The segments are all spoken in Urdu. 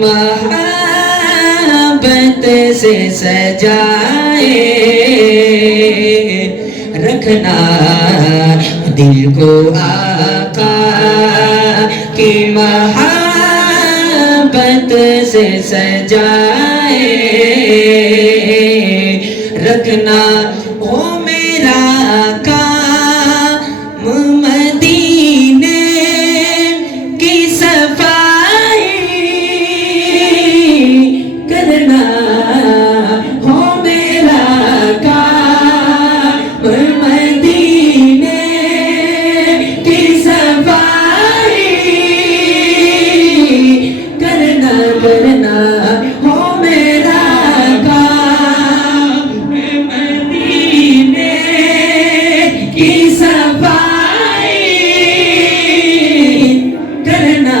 محبت سے سجائے رکھنا دل کو آقا کی محبت سے سجائے رکھنا ہو میرا کام مدینے کی صفائی کرنا ہو میرا کام مدینے کی صفائی کرنا ہو میرا کام مدینے کی صفائی کرنا.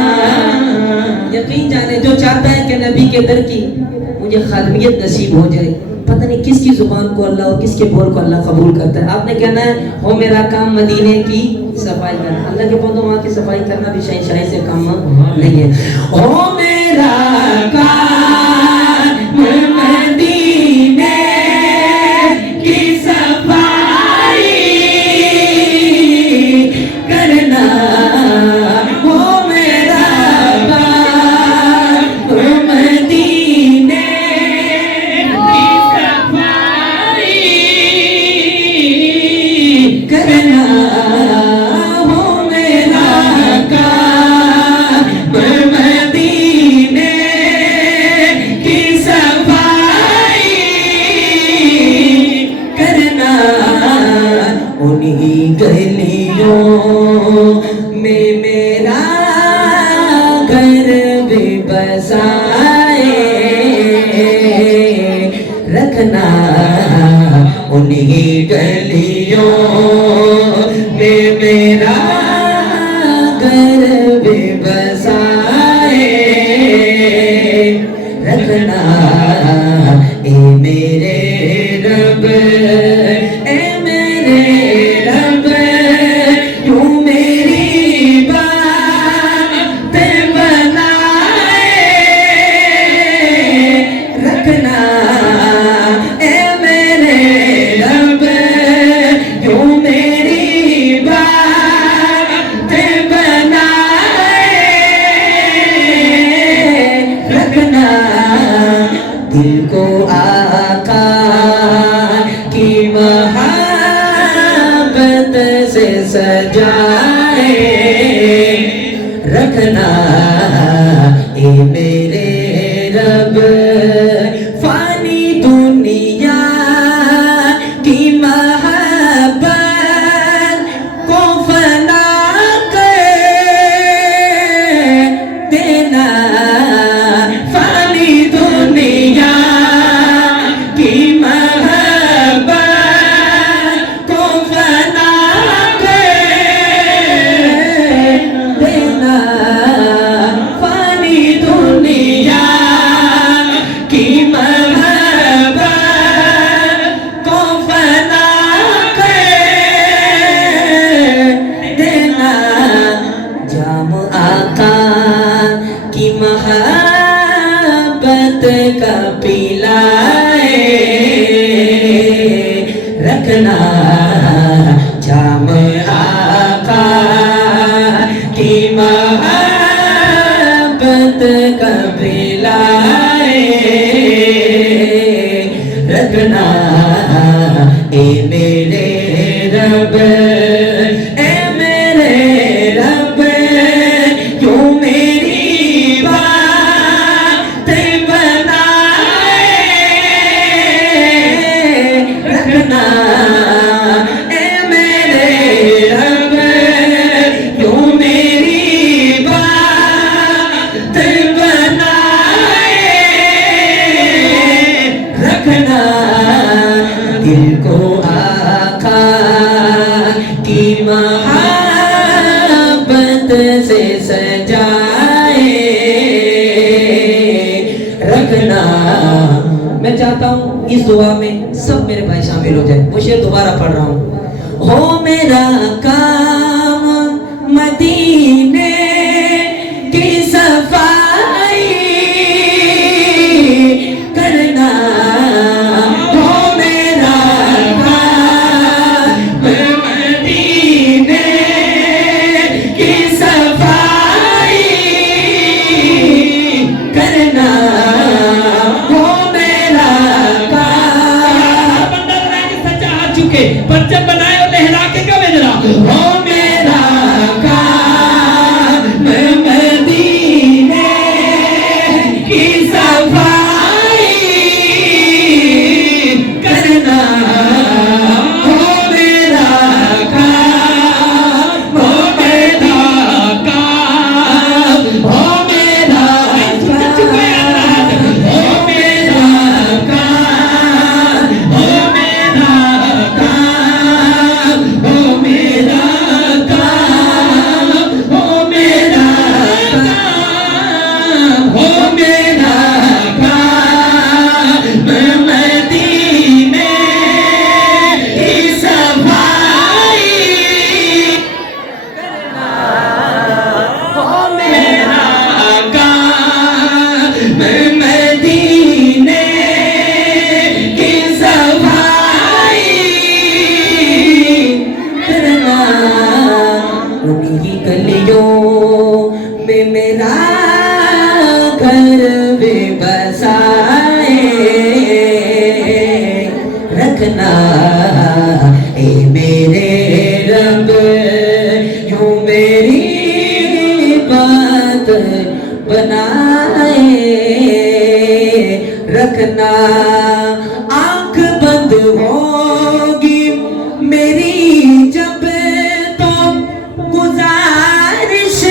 یقین جانے جو چاہتا ہے کہ نبی کے در کی مجھے خادمیت نصیب ہو جائے، پتہ نہیں کس کی زبان کو اللہ اور کس کے بول کو اللہ قبول کرتا ہے. آپ نے کہنا ہے ہو میرا کام مدینے کی صفائی کرنا. اللہ کے پودوں وہاں کی صفائی کرنا بھی شہنشاہی سے کام نہیں ہے. ہو میرا کام مدینے کی صفائی کرنا ہو میرا کام مدینے کی صفائی کرنا ہو میرا کام مدینے کی صفائی کرنا. انہی گلیوں میں میرا گھر بھی بسائے رکھنا انہی گلیوں میں میرا گھر بھی بسائے رکھنا. اے میرے رب اے میرے رب یوں میری بات بنائے رکھنا. اے میرے رب یوں میری بات بنائے رکھنا. دل کو آقا کی محبت سے سجائے رکھنا. اے میرے رب فانی دنیا کی محبت کو فنا کر دینا. فانی دنیا کی محبت کو فنا کر دینا. فانی دنیا کی محبت کو فنا کر دینا. جام آقا کی محبت کا پلائے رکھنا. جام آقا کی محبت کا پلائے رکھنا. اے میرے رب اے میرے رب یوں میری بات بنائے رکھنا. اے میرے رب یوں میری بات بنائے رکھنا. دل کو آقا کی محبت سے سجائے رکھنا. میں چاہتا ہوں اس دعا میں سب میرے بھائی شامل ہو جائیں. وہ شعر دوبارہ پڑھ رہا ہوں. ہو میرا کام مدینے کی صفائی کے پرچم بنائے اور لہرا کے کبھی ذرا ہو میرا کام مدینے کی صفائی کرنا ہو میرا کام ہو میرا کام ہو میرا رکھنا اے میرے رب یوں میری بات بنائے رکھنا آنکھ بند ہوگی میری جب تو گزارش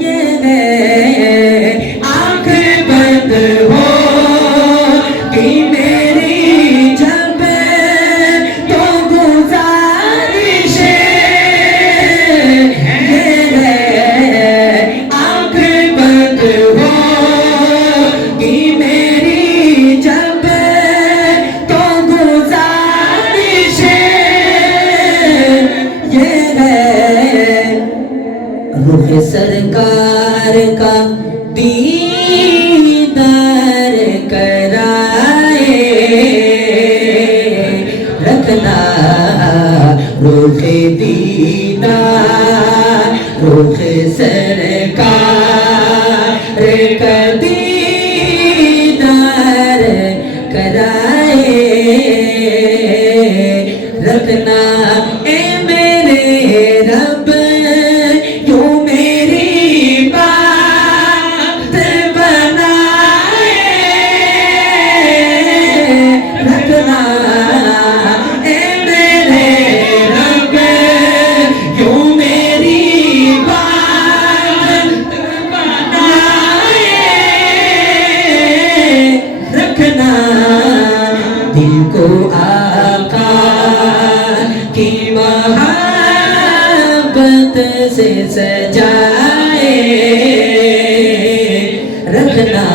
یہ ہے آنکھ بند ہو میری جب تو گزارش ہے آنکھ بند ہوگی میری جب تو گزارش یہ ہے رخ سرکار کا دیدار کرائے رکھنا رخ دیدار رخ سرکار کا دیدار کرائے رکھنا اے میرے رب یوں میری بات بنائے رکھنا اے میرے رب یوں میری بات بنائے رکھنا دل کو آقا کی محبت سے سجائے رکھنا